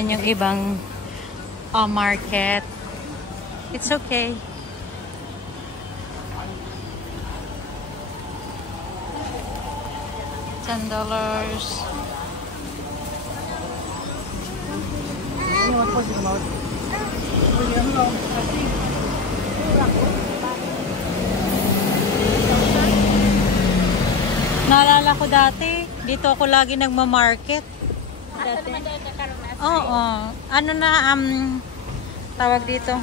naman yung ibang market. It's okay. $10. Naalala ko dati, dito ako lagi nagma-market. Dati. Oo. Ano na, tawag dito?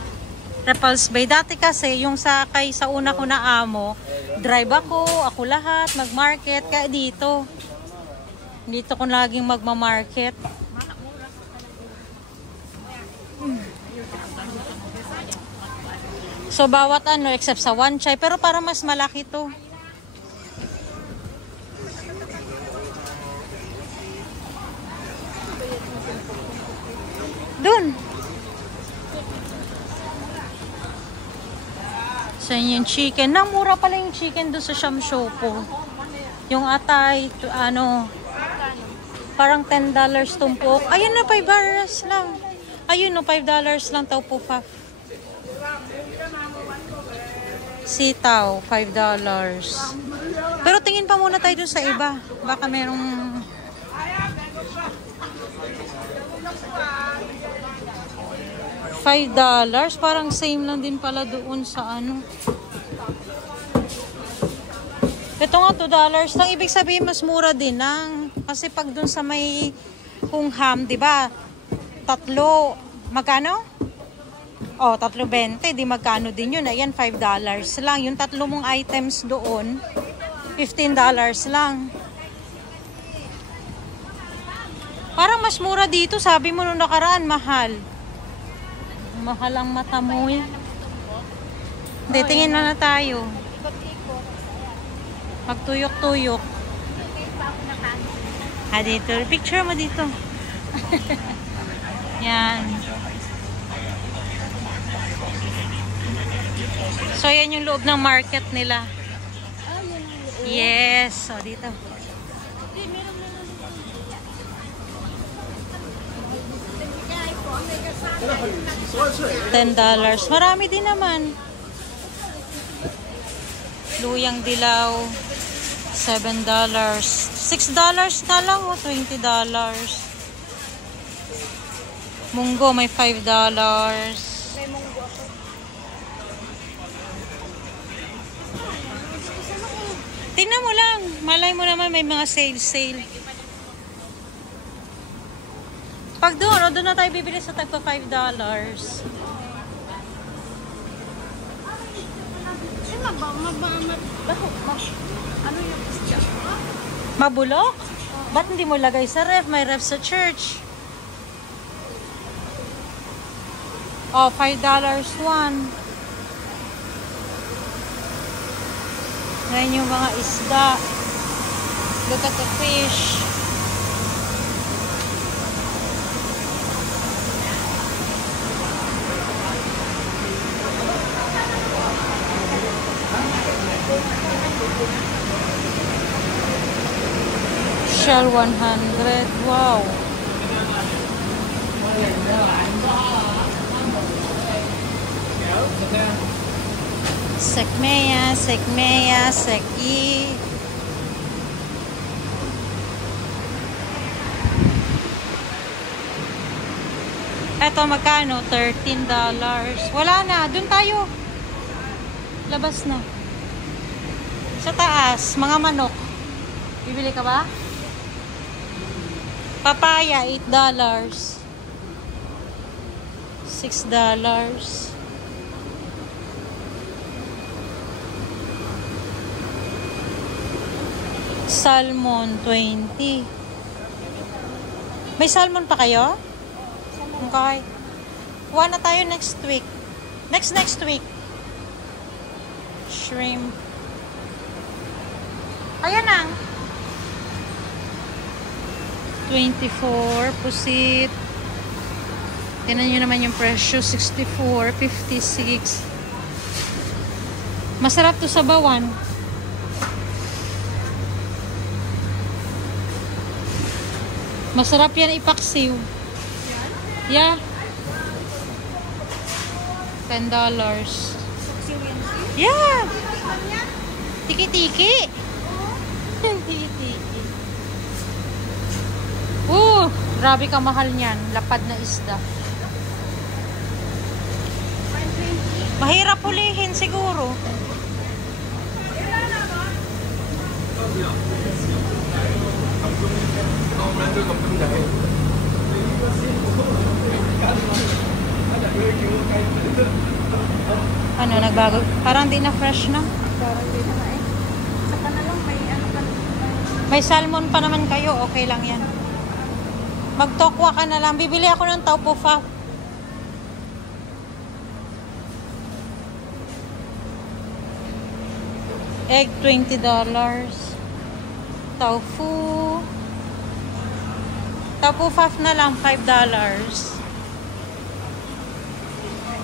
Repulse Bay. Dati kasi, yung sakay sa una ko na amo, drive ako lahat, mag-market. Kaya dito. Dito ko laging magma-market. So, bawat ano, except sa one chai. Pero para mas malaki to. Dun. So, yung chicken. Mura pala yung chicken doon sa Shamshopo. Yung atay, ano, parang $10 tumpok. Ayun na, $5 lang. Ayun no, $5 lang taupo pa. Sitaw, $5. Pero tingin pa muna tayo doon sa iba. Baka merong... $5. Parang same lang din pala doon sa ano. Ito nga $2 lang. Ibig sabihin mas mura din lang. Kasi pag doon sa may Hungham, di ba? Tatlo, magkano? Oh, $3.20. Di magkano din yun. Ayan, $5 lang. Yung tatlo mong items doon, $15 lang. Parang mas mura dito. Sabi mo nung nakaraan, mahal. Mahal ang mata mo eh. Hindi, tingin na tayo. Magtuyok-tuyok. Dito. Picture mo dito. Yan. So, yan yung loob ng market nila. Yes. So, dito. $10. Marami din naman. Luyang dilaw. $7. $6 na lang o $20. Munggo may $5. Tingnan mo lang. Malay mo naman may mga sale. Pag doon, doon na tayo bibili sa tagpa $5. Ano yung isda? Mabulok? Ba't hindi mo lagay sa ref? May ref sa church. Oh, $5 one. Ngayon yung mga isda. Look at the fish. Shell 100. Wow. Sekmeya, seki. Eto magkano? $13. Wala na. Doon tayo. Labas na. Sa taas, mga manok. Bibili ka ba? Papaya, $8. $6. Salmon, $20. May salmon pa kayo? Okay. Kuha na tayo next week. Next week. Shrimp. Ayan na. 24. Pusit. Tingnan nyo naman yung presyo. 64. 56. Masarap to sa bawan. Masarap yan ipaksiw. Yeah. $10. Yeah. Tiki-tiki. Tiki-tiki. Grabe kamahal niyan. Lapad na isda. Mahirap hulihin siguro. Ano, nagbago? Parang di na fresh na. Parang hindi na nga eh. Saka na lang may ano pa. May salmon pa naman kayo. Okay lang yan. Magtokwa ka na lang. Bibili ako ng taupo fa. Egg, $20. Tofu. Tofu faf na lang, $5.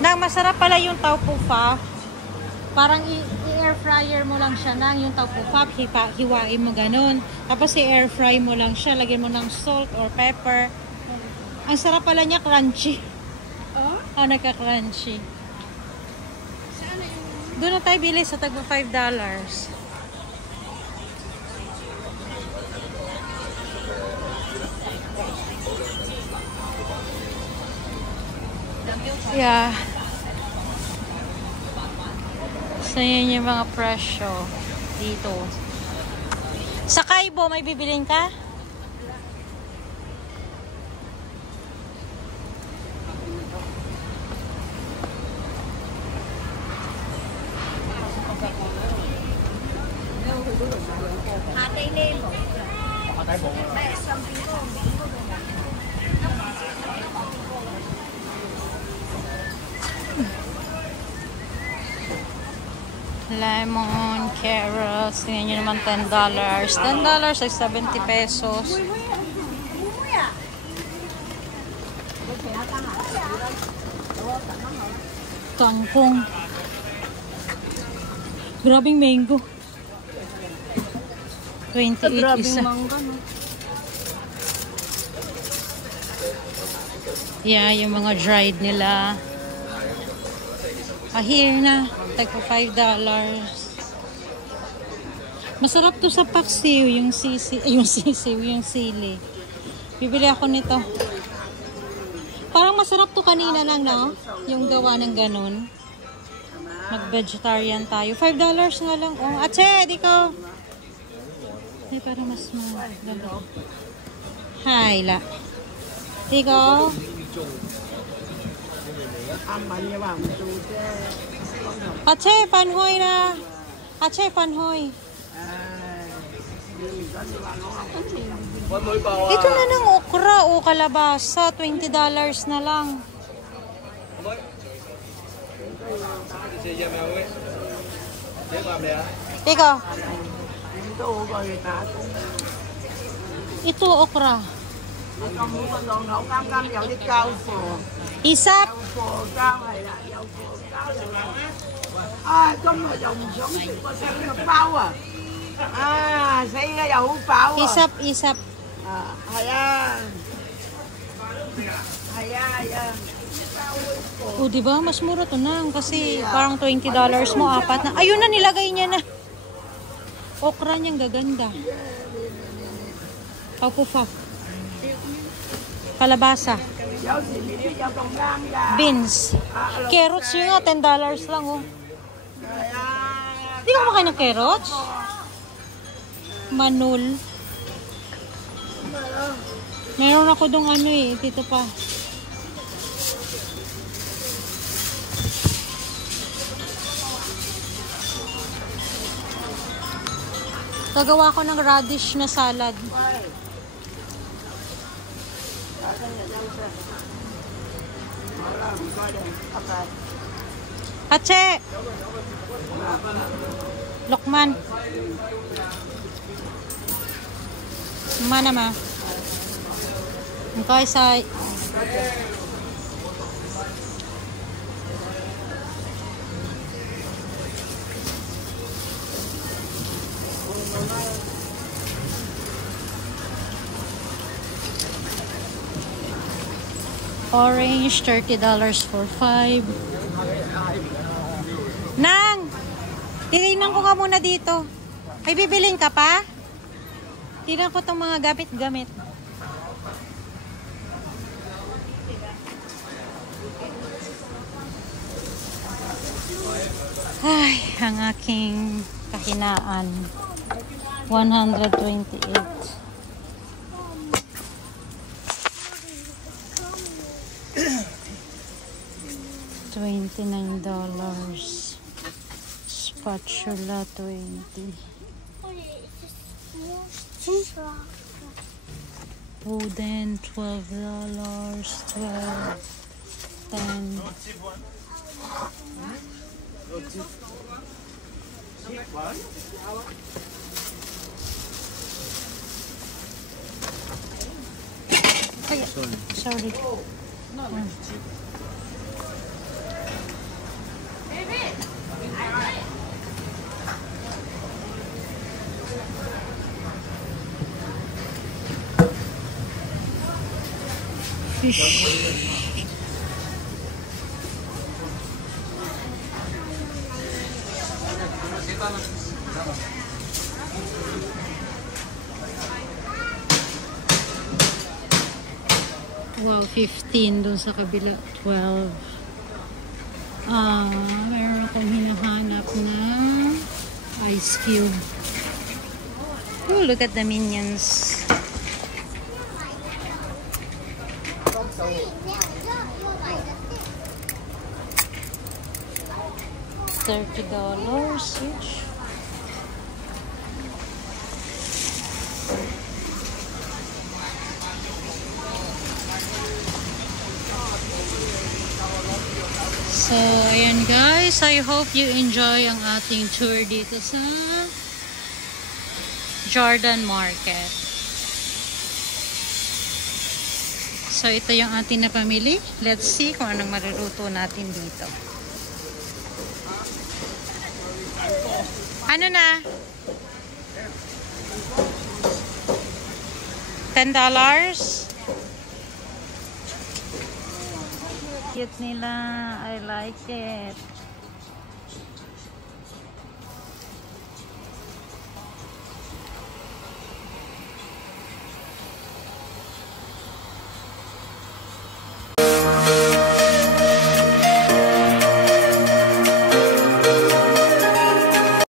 Nang masarap pala yung tofu faf. Parang i-air fryer mo lang siya nang yung tofu faf, hiwain mo ganun. Tapos i-air fry mo lang siya, lagyan mo ng salt or pepper. Ang sarap pala niya, crunchy. Oh? Oh, nagka-crunchy. Saan na yung... Doon na tayo bili sa tagpo $5. Yeah. So, yun yung mga presyo dito. Sa Kaibo, may bibilin ka? Hatay nemo. May isang bingo. Lemon, carrots, tingnan nyo naman $10. $10 ay 70 pesos. Kangkong. Grabing mango. 28 isa. Mangga, no? Yeah, yung mga dried nila. Here na. Tagpo $5. Masarap to sa paksiw, yung yung sili. Bibili ako nito. Parang masarap to kanina lang, no? Yung gawa ng ganun. Mag-vegetarian tayo. $5 nga lang. Oh, atse, di ko. Ay, parang mas maganda. Hi, la. Di ko. Atse, panhoy na. Atse, panhoy. Ito na ng okra o kalabasa. $20 na lang. Iko. Ito okra. Isap. Isap. O, diba? Mas mura to na. Kasi parang $20 mo, apat na. Ayun na, nilagay niya na. Okra niyang gaganda. Paupufa. Kalabasa. Beans. Carrots yun nga, $10 lang, oh. Hindi ka makain ng carrots? Manul. Meron ako dong ano eh, dito pa. Gagawa ko ng radish na salad. Atse! Lokman. Mana ma? Engkau isa. Orange, $30 for 5. Nang! Tingnan ko ka muna dito. Ay, bibiling ka pa? Tingnan ko tong mga gamit-gamit. Ay, ang aking kahinaan. 128. $29. Spatula, 20. Wooden, $12. 12. 10. Ay, sorry. Fish. Wow, 15 dun sa kabila, 12. Meron akong hinahanap na ice cube. Oh, look at the minions. $30 each. So, ayan guys. I hope you enjoy ang ating tour dito sa Jordan Market. So, ito yung ating napamili. Let's see kung anong maluluto natin dito. Ano na? $10? Cute nila. I like it.